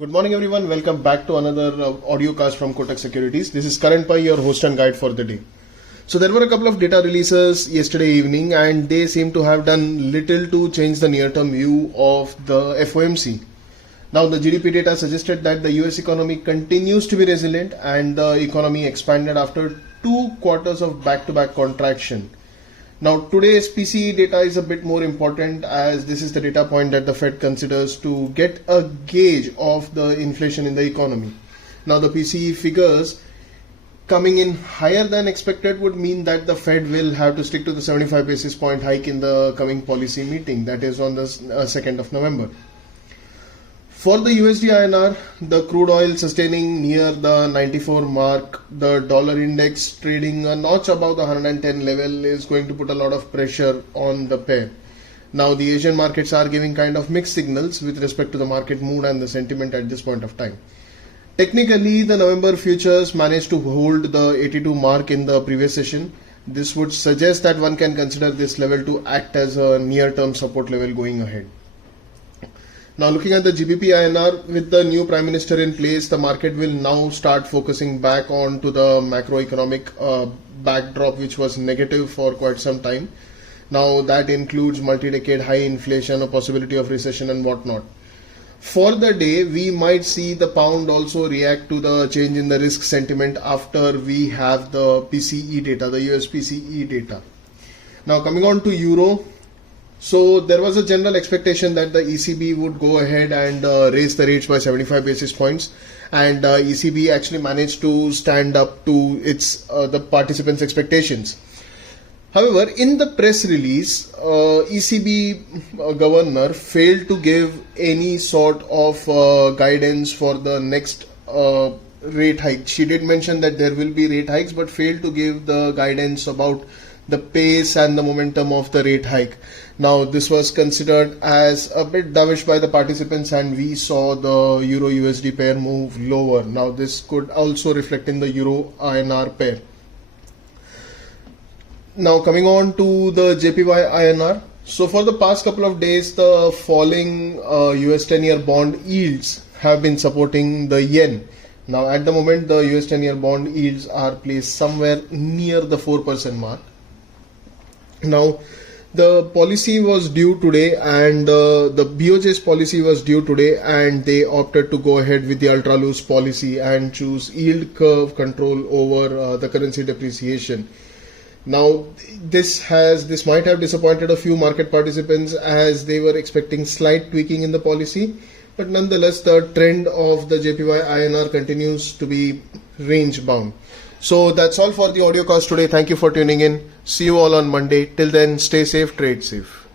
Good morning everyone, welcome back to another audio cast from Kotak Securities. This is Karan Pai, your host and guide for the day. So there were a couple of data releases yesterday evening and they seem to have done little to change the near-term view of the FOMC. Now the GDP data suggested that the US economy continues to be resilient and the economy expanded after 2 quarters of back-to-back contraction. Now today's PCE data is a bit more important as this is the data point that the Fed considers to get a gauge of the inflation in the economy. Now the PCE figures coming in higher than expected would mean that the Fed will have to stick to the 75 basis point hike in the coming policy meeting, that is on the 2nd of November. For the USDINR, the crude oil sustaining near the 94 mark, the dollar index trading a notch above the 110 level is going to put a lot of pressure on the pair. Now the Asian markets are giving kind of mixed signals with respect to the market mood and the sentiment at this point of time. Technically, the November futures managed to hold the 82 mark in the previous session. This would suggest that one can consider this level to act as a near-term support level going ahead. Now looking at the GBPINR, with the new Prime Minister in place, the market will now start focusing back on to the macroeconomic backdrop which was negative for quite some time. Now that includes multi-decade high inflation, a possibility of recession and whatnot. For the day, we might see the pound also react to the change in the risk sentiment after we have the PCE data, the US PCE data. Now coming on to Euro. So there was a general expectation that the ECB would go ahead and raise the rates by 75 basis points, and ECB actually managed to stand up to its the participants' expectations. However, in the press release, ECB governor failed to give any sort of guidance for the next rate hike. She did mention that there will be rate hikes, but failed to give the guidance about the pace and the momentum of the rate hike. Now this was considered as a bit dovish by the participants and we saw the Euro USD pair move lower. Now this could also reflect in the Euro INR pair. Now coming on to the JPY INR. So for the past couple of days the falling US 10-year bond yields have been supporting the yen. Now at the moment the US 10-year bond yields are placed somewhere near the 4% mark. Now the policy was due today and the BOJ's policy was due today and they opted to go ahead with the ultra loose policy and choose yield curve control over the currency depreciation. Now this might have disappointed a few market participants as they were expecting slight tweaking in the policy, but nonetheless the trend of the JPY INR continues to be range bound. So that's all for the audio cast today. Thank you for tuning in. See you all on Monday. Till then, stay safe, trade safe.